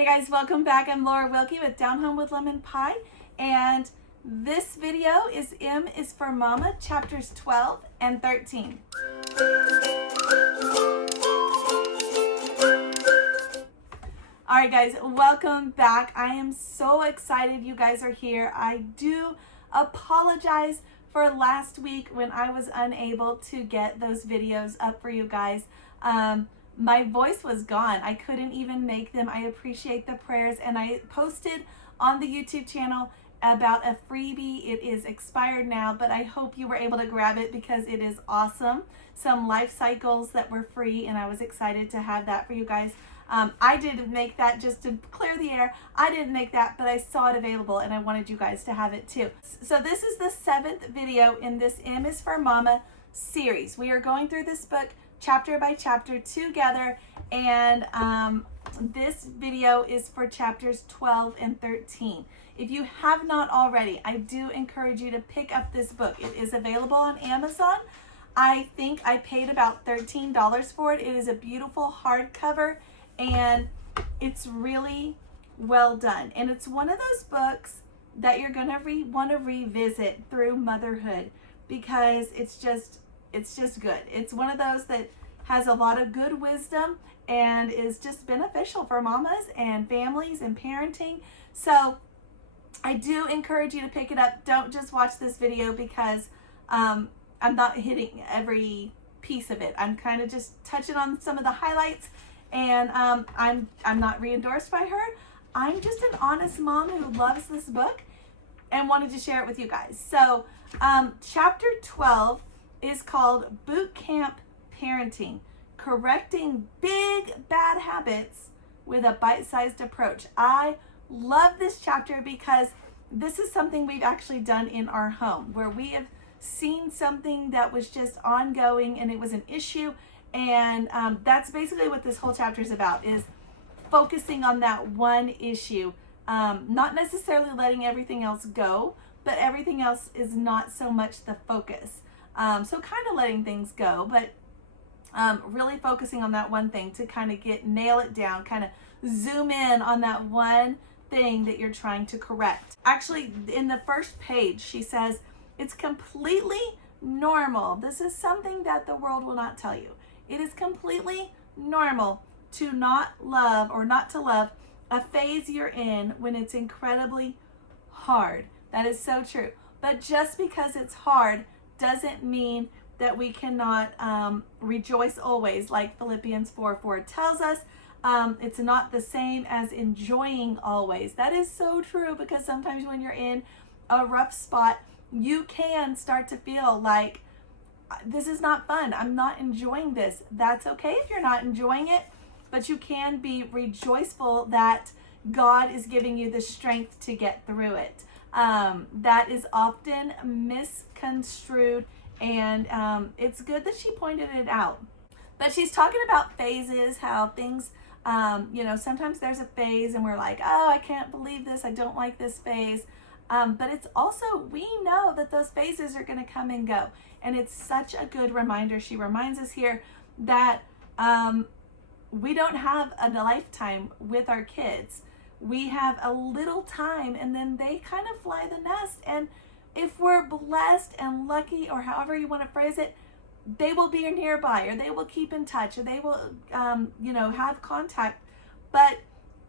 Hey guys, welcome back. I'm Laura Wilkie with Down Home with Lemon Pie, and this video is M is for Mama, chapters 12 and 13. Alright guys, welcome back. I am so excited you guys are here. I do apologize for last week when I was unable to get those videos up for you guys. My voice was gone. I couldn't even make them. I appreciate the prayers, and I posted on the YouTube channel about a freebie. It is expired now, but I hope you were able to grab it because it is awesome. Some life cycles that were free, and I was excited to have that for you guys. I didn't make that, just to clear the air. I didn't make that, but I saw it available and I wanted you guys to have it too. So this is the 7th video in this M is for Mama series. We are going through this book chapter by chapter together, and this video is for chapters 12 and 13. If you have not already, I do encourage you to pick up this book. It is available on Amazon. I think I paid about $13 for it. It is a beautiful hardcover, and it's really well done. And it's one of those books that you're gonna want to revisit through motherhood because it's just good. It's one of those that has a lot of good wisdom and is just beneficial for mamas and families and parenting. So I do encourage you to pick it up. Don't just watch this video because I'm not hitting every piece of it. I'm kind of just touching on some of the highlights, and I'm not re-endorsed by her. I'm just an honest mom who loves this book and wanted to share it with you guys. So chapter 12 is called Boot Camp Parenting, Correcting Big Bad Habits with a Bite-Sized Approach. I love this chapter because this is something we've actually done in our home, where we have seen something that was just ongoing and it was an issue, and that's basically what this whole chapter is about, is focusing on that one issue, not necessarily letting everything else go, but everything else is not so much the focus. So kind of letting things go, but really focusing on that one thing to kind of nail it down, kind of zoom in on that one thing that you're trying to correct. Actually, in the first page, she says, it's completely normal. This is something that the world will not tell you. It is completely normal to not love or not to love a phase you're in when it's incredibly hard. That is so true. But just because it's hard doesn't mean that we cannot rejoice always, like Philippians 4:4 tells us. It's not the same as enjoying always. That is so true, because sometimes when you're in a rough spot, you can start to feel like, this is not fun. I'm not enjoying this. That's okay if you're not enjoying it, but you can be rejoiceful that God is giving you the strength to get through it. That is often misconstrued, and it's good that she pointed it out. But she's talking about phases, how things, sometimes there's a phase and we're like, oh, I can't believe this, I don't like this phase. But it's also, we know that those phases are going to come and go. And it's such a good reminder. She reminds us here that we don't have a lifetime with our kids. We have a little time, and then they kind of fly the nest. And if we're blessed and lucky, or however you want to phrase it, they will be nearby, or they will keep in touch, or they will, have contact. But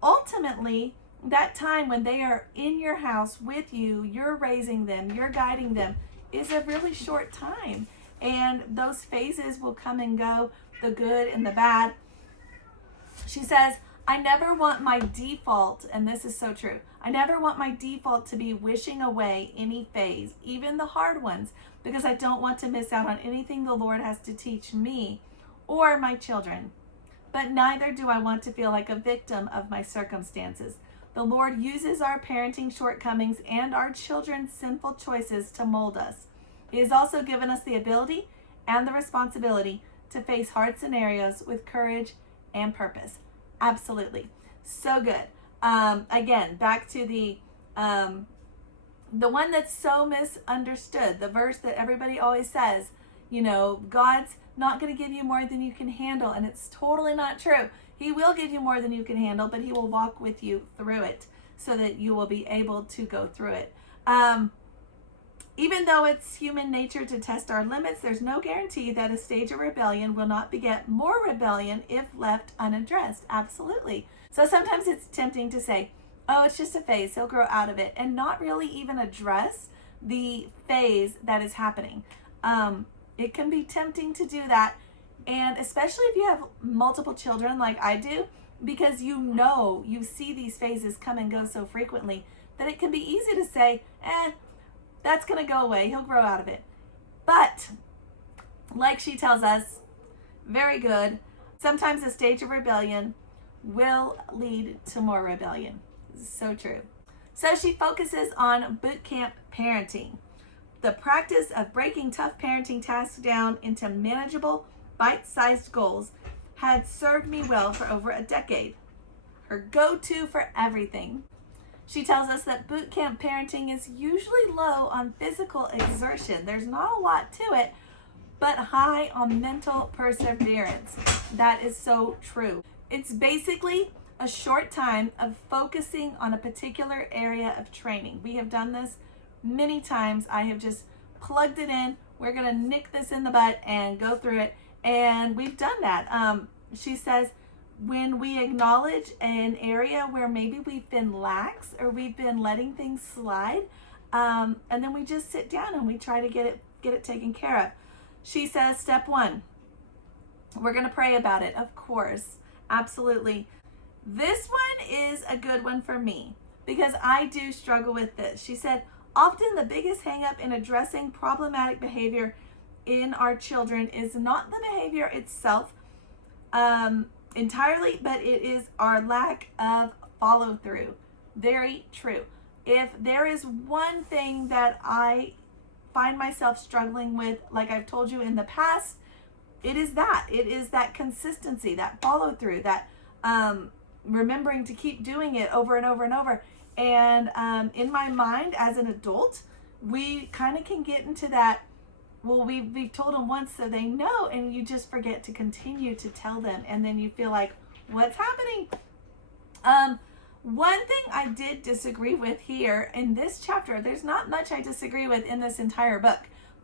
ultimately, that time when they are in your house with you, you're raising them, you're guiding them, is a really short time. And those phases will come and go, the good and the bad. She says, I never want my default, and this is so true, I never want my default to be wishing away any phase, even the hard ones, because I don't want to miss out on anything the Lord has to teach me or my children. But neither do I want to feel like a victim of my circumstances. The Lord uses our parenting shortcomings and our children's sinful choices to mold us. He has also given us the ability and the responsibility to face hard scenarios with courage and purpose. Absolutely. So good. Again, back to the one that's so misunderstood, the verse that everybody always says, God's not going to give you more than you can handle. And it's totally not true. He will give you more than you can handle, but he will walk with you through it so that you will be able to go through it. Even though it's human nature to test our limits, there's no guarantee that a stage of rebellion will not beget more rebellion if left unaddressed. Absolutely. So sometimes it's tempting to say, oh, it's just a phase, he'll grow out of it, and not really even address the phase that is happening. It can be tempting to do that, and especially if you have multiple children like I do, because you see these phases come and go so frequently that it can be easy to say, that's going to go away, he'll grow out of it. But like she tells us, very good, sometimes a stage of rebellion will lead to more rebellion. So true. So she focuses on boot camp parenting. The practice of breaking tough parenting tasks down into manageable, bite-sized goals had served me well for over a decade. Her go-to for everything. She tells us that boot camp parenting is usually low on physical exertion. There's not a lot to it, but high on mental perseverance. That is so true. It's basically a short time of focusing on a particular area of training. We have done this many times. I have just plugged it in. We're going to nick this in the butt and go through it. And we've done that. She says, when we acknowledge an area where maybe we've been lax or we've been letting things slide, and then we just sit down and we try to get it taken care of. She says, step one, we're going to pray about it. Of course, absolutely. This one is a good one for me because I do struggle with this. She said, often the biggest hang up in addressing problematic behavior in our children is not the behavior itself entirely, but it is our lack of follow through. Very true. If there is one thing that I find myself struggling with, like I've told you in the past, it is that consistency, that follow through, that remembering to keep doing it over and over and over. And in my mind as an adult, we kind of can get into that, well, we've told them once so they know, and you just forget to continue to tell them, and then you feel like, what's happening? One thing I did disagree with here in this chapter, there's not much I disagree with in this entire book,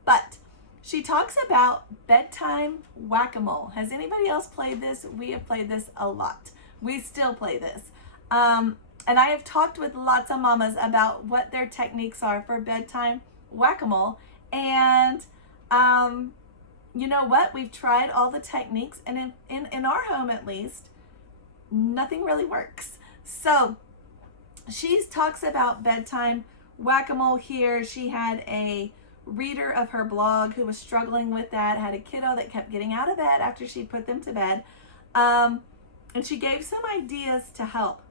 but she talks about bedtime whack-a-mole. Has anybody else played this? We have played this a lot. We still play this. And I have talked with lots of mamas about what their techniques are for bedtime whack-a-mole. And you know what? We've tried all the techniques, and in our home at least, nothing really works. So she talks about bedtime whack-a-mole here. She had a reader of her blog who was struggling with that, had a kiddo that kept getting out of bed after she put them to bed. And she gave some ideas to help.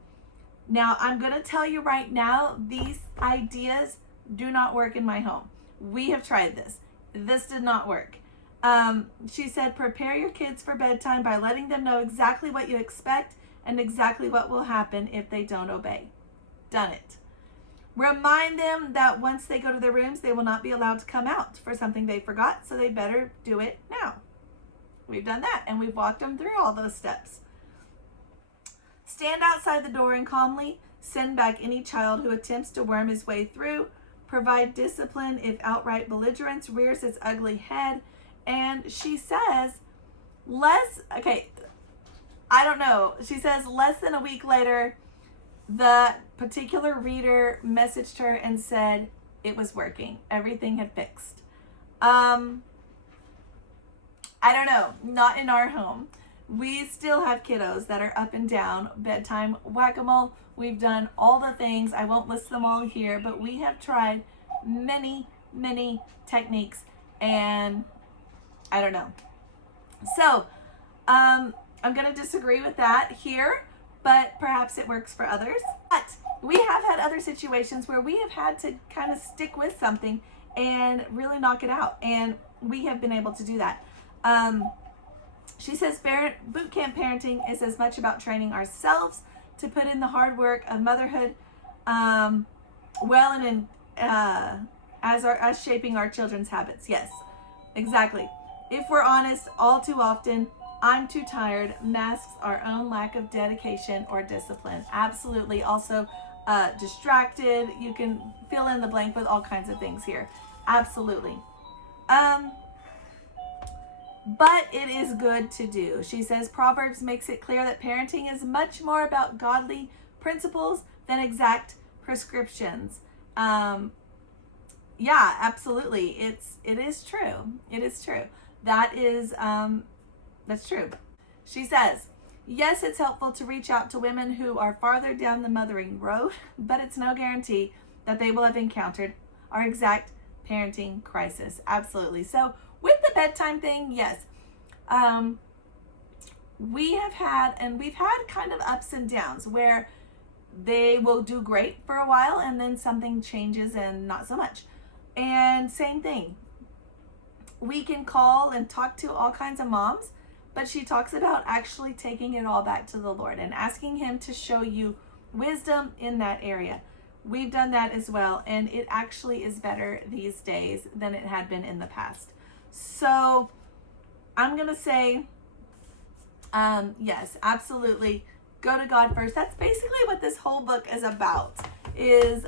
Now, I'm going to tell you right now, these ideas do not work in my home. We have tried this. This did not work. She said, prepare your kids for bedtime by letting them know exactly what you expect and exactly what will happen if they don't obey. Done it. Remind them that once they go to their rooms, they will not be allowed to come out for something they forgot, so they better do it now. We've done that, and we've walked them through all those steps. Stand outside the door and calmly send back any child who attempts to worm his way through. Provide discipline if outright belligerence rears its ugly head. And she says, she says less than a week later, the particular reader messaged her and said it was working. Everything had fixed. I don't know, not in our home. We still have kiddos that are up and down bedtime whack-a-mole. We've done all the things. I won't list them all here, but we have tried many, many techniques, and I don't know. So I'm going to disagree with that here, but perhaps it works for others. But we have had other situations where we have had to kind of stick with something and really knock it out, and we have been able to do that. She says boot camp parenting is as much about training ourselves to put in the hard work of motherhood, as shaping our children's habits. Yes, exactly. If we're honest, all too often, I'm too tired masks our own lack of dedication or discipline. Absolutely. Also, distracted. You can fill in the blank with all kinds of things here. Absolutely. But it is good to do. She says Proverbs makes it clear that parenting is much more about godly principles than exact prescriptions. Yeah, absolutely. It is true. It is true. That's true. She says, yes, it's helpful to reach out to women who are farther down the mothering road, but it's no guarantee that they will have encountered our exact parenting crisis. Absolutely. So with the bedtime thing, yes, we've had kind of ups and downs where they will do great for a while and then something changes and not so much. And same thing. We can call and talk to all kinds of moms, but she talks about actually taking it all back to the Lord and asking him to show you wisdom in that area. We've done that as well, and it actually is better these days than it had been in the past. So I'm going to say, yes, absolutely. Go to God first. That's basically what this whole book is about, is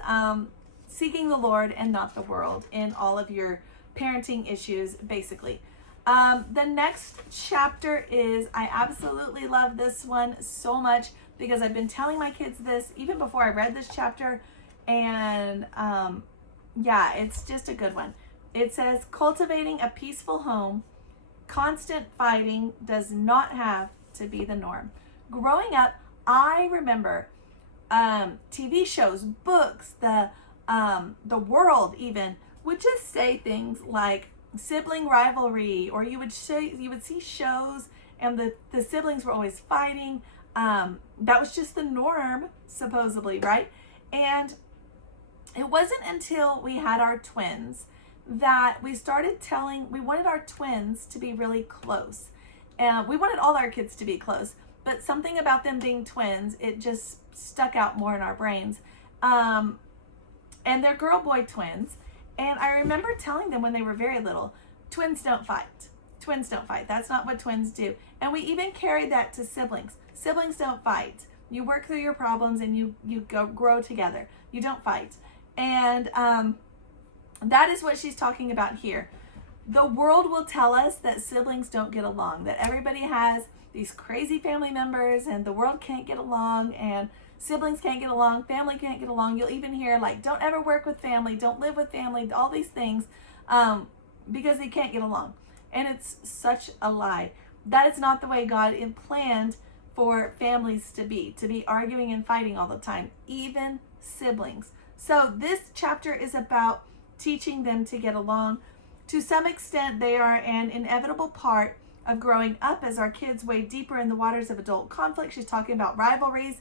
seeking the Lord and not the world in all of your parenting issues, basically. The next chapter is, I absolutely love this one so much because I've been telling my kids this even before I read this chapter. And yeah, it's just a good one. It says, cultivating a peaceful home, constant fighting does not have to be the norm. Growing up, I remember TV shows, books, the world even would just say things like sibling rivalry, or you would see shows and the siblings were always fighting. That was just the norm, supposedly, right? And it wasn't until we had our twins that we started we wanted our twins to be really close. And we wanted all our kids to be close, but something about them being twins, it just stuck out more in our brains. And they're girl-boy twins. And I remember telling them when they were very little, twins don't fight. Twins don't fight. That's not what twins do. And we even carried that to siblings. Siblings don't fight. You work through your problems and you grow together. You don't fight. And that is what she's talking about here. The world will tell us that siblings don't get along, that everybody has these crazy family members and the world can't get along and siblings can't get along, family can't get along. You'll even hear like, don't ever work with family, don't live with family, all these things, because they can't get along. And it's such a lie. That is not the way God planned for families to be arguing and fighting all the time, even siblings. So this chapter is about teaching them to get along. To some extent, they are an inevitable part of growing up as our kids wade deeper in the waters of adult conflict. She's talking about rivalries.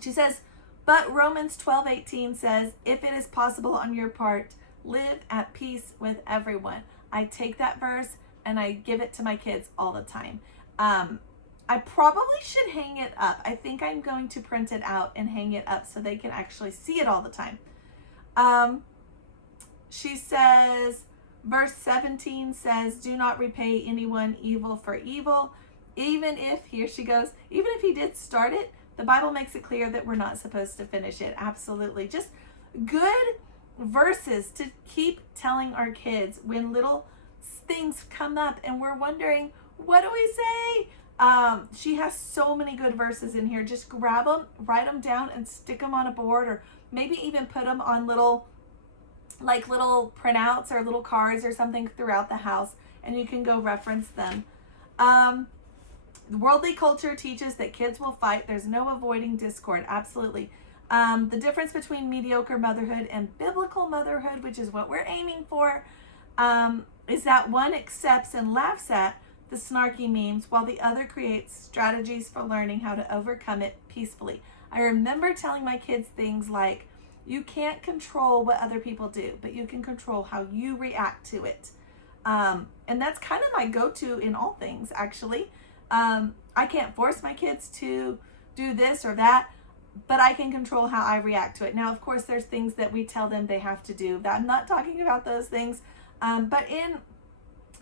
She says, but Romans 12:18 says, if it is possible on your part, live at peace with everyone. I take that verse and I give it to my kids all the time. I probably should hang it up. I think I'm going to print it out and hang it up so they can actually see it all the time. She says, verse 17 says, do not repay anyone evil for evil. Even if, here she goes, even if he did start it, the Bible makes it clear that we're not supposed to finish it. Absolutely. Just good verses to keep telling our kids when little things come up and we're wondering, what do we say? She has so many good verses in here. Just grab them, write them down and stick them on a board, or maybe even put them on little printouts or little cards or something throughout the house, and you can go reference them. Worldly culture teaches that kids will fight. There's no avoiding discord. Absolutely. The difference between mediocre motherhood and biblical motherhood, which is what we're aiming for, is that one accepts and laughs at the snarky memes while the other creates strategies for learning how to overcome it peacefully. I remember telling my kids things like, you can't control what other people do, but you can control how you react to it. And that's kind of my go-to in all things, actually. I can't force my kids to do this or that, but I can control how I react to it. Now, of course, there's things that we tell them they have to do. I'm not talking about those things. But in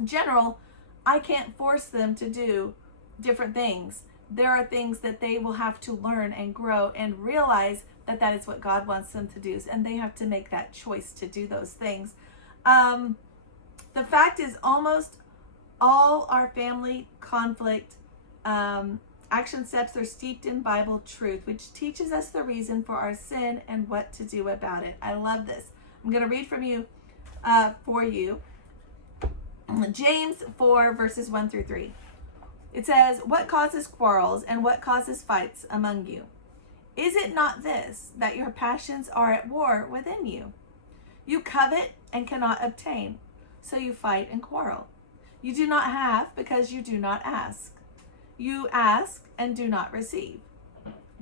general, I can't force them to do different things. There are things that they will have to learn and grow and realize that that is what God wants them to do. And they have to make that choice to do those things. The fact is, almost all our family conflict action steps are steeped in Bible truth, which teaches us the reason for our sin and what to do about it. I love this. I'm going to read from you for you. James 4 verses 1 through 3. It says, "What causes quarrels and what causes fights among you? Is it not this, that your passions are at war within you? You covet and cannot obtain, so you fight and quarrel. You do not have because you do not ask. You ask and do not receive,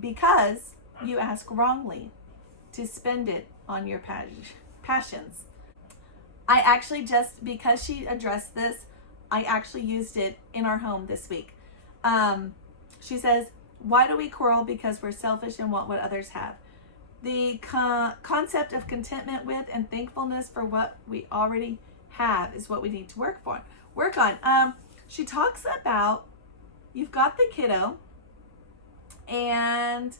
because you ask wrongly, to spend it on your passions." I actually because she addressed this, I actually used it in our home this week. She says, "Why do we quarrel? Because we're selfish and want what others have." The concept of contentment with and thankfulness for what we already have is what we need to work on. She talks about, you've got the kiddo, and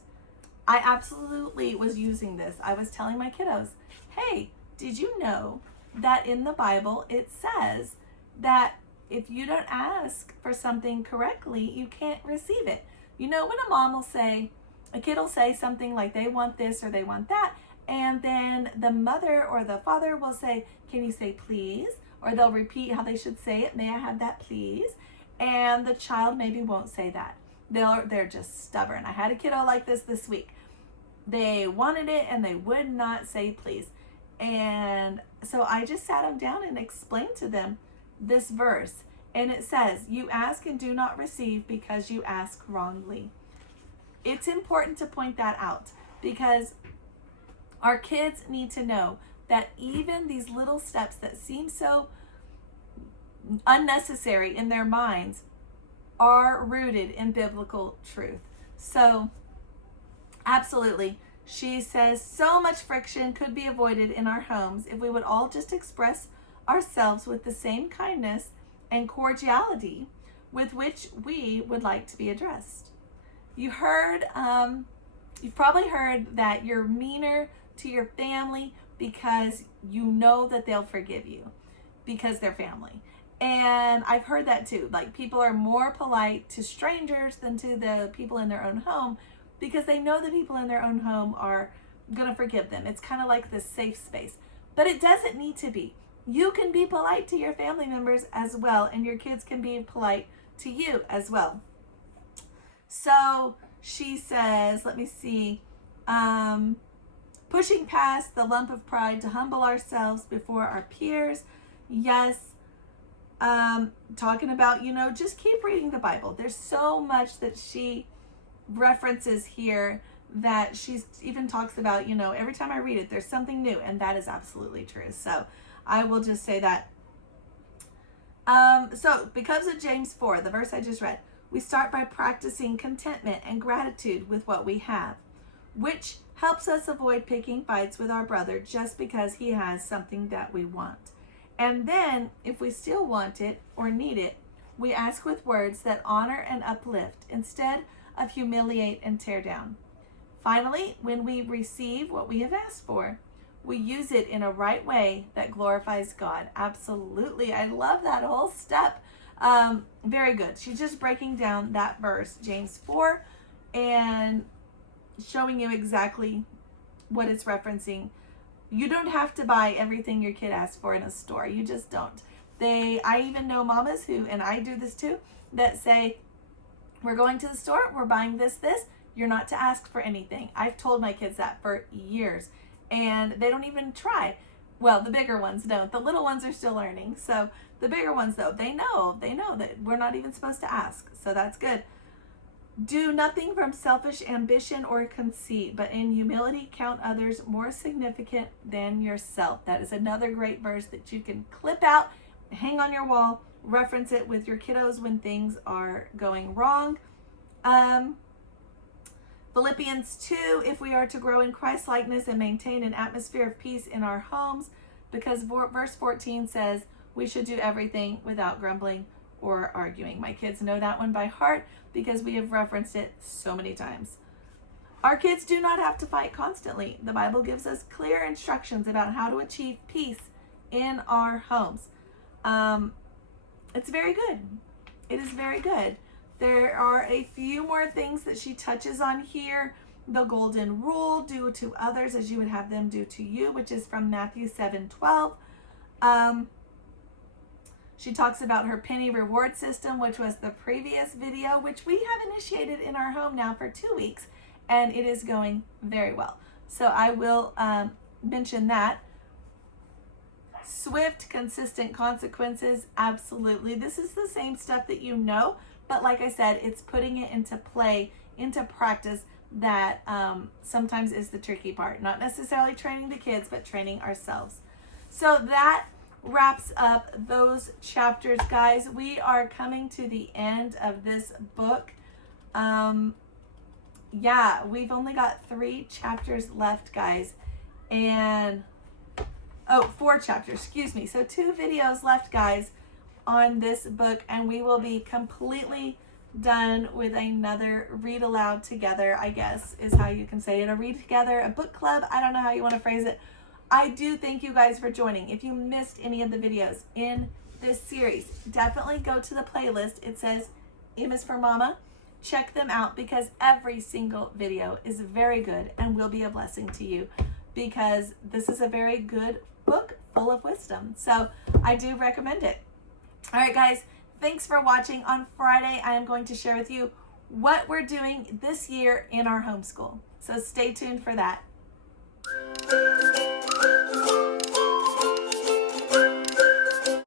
I absolutely was using this. I was telling my kiddos, hey, did you know that in the Bible it says that if you don't ask for something correctly, you can't receive it? You know, when a kid will say something like they want this or they want that, and then the mother or the father will say, can you say please? Or they'll repeat how they should say it, may I have that please? And the child maybe won't say that. They're just stubborn. I had a kiddo like this week. They wanted it and they would not say please. And so I just sat them down and explained to them this verse. And it says, you ask and do not receive because you ask wrongly. It's important to point that out because our kids need to know that even these little steps that seem so unnecessary in their minds are rooted in biblical truth. So absolutely, she says, so much friction could be avoided in our homes if we would all just express ourselves with the same kindness and cordiality with which we would like to be addressed. You've probably heard that you're meaner to your family because you know that they'll forgive you because they're family. And I've heard that too. Like, people are more polite to strangers than to the people in their own home because they know the people in their own home are going to forgive them. It's kind of like this safe space. But it doesn't need to be. You can be polite to your family members as well, and your kids can be polite to you as well. So she says, let me see, pushing past the lump of pride to humble ourselves before our peers. Yes. Talking about, just keep reading the Bible. There's so much that she references here that she even talks about, every time I read it, there's something new, and that is absolutely true. So I will just say that. So because of James 4, the verse I just read, we start by practicing contentment and gratitude with what we have, which helps us avoid picking fights with our brother just because he has something that we want. And then, if we still want it or need it, we ask with words that honor and uplift instead of humiliate and tear down. Finally, when we receive what we have asked for, we use it in a right way that glorifies God. Absolutely. I love that whole step. Very good. She's just breaking down that verse, James 4, and showing you exactly what it's referencing. You don't have to buy everything your kid asks for in a store. You just don't. I even know mamas who, and I do this too, that say, we're going to the store, we're buying this. You're not to ask for anything. I've told my kids that for years, and they don't even try. Well, the bigger ones don't. The little ones are still learning. So the bigger ones, though, they know that we're not even supposed to ask. So that's good. Do nothing from selfish ambition or conceit, but in humility count others more significant than yourself. That is another great verse that you can clip out, hang on your wall, reference it with your kiddos when things are going wrong. Philippians 2, if we are to grow in Christ likeness and maintain an atmosphere of peace in our homes, because verse 14 says we should do everything without grumbling or arguing. My kids know that one by heart because we have referenced it so many times. Our kids do not have to fight constantly. The Bible gives us clear instructions about how to achieve peace in our homes. It's very good. It is very good. There are a few more things that she touches on here. The golden rule, do to others as you would have them do to you, which is from Matthew 7:12. She talks about her penny reward system, which was the previous video, which we have initiated in our home now for 2 weeks, and it is going very well. So I will mention that. Swift, consistent consequences, absolutely. This is the same stuff that you know, but like I said, it's putting it into play, into practice that sometimes is the tricky part. Not necessarily training the kids, but training ourselves. So that wraps up those chapters, guys. We are coming to the end of this book. Yeah, we've only got 3 chapters left, guys. And, 4 chapters, excuse me. So 2 videos left, guys, on this book, and we will be completely done with another read aloud together, I guess is how you can say it. A read together, a book club. I don't know how you want to phrase it. I do thank you guys for joining. If you missed any of the videos in this series, definitely go to the playlist. It says M is for Mama. Check them out because every single video is very good and will be a blessing to you because this is a very good book full of wisdom. So I do recommend it. All right, guys, thanks for watching. On Friday, I am going to share with you what we're doing this year in our homeschool. So stay tuned for that.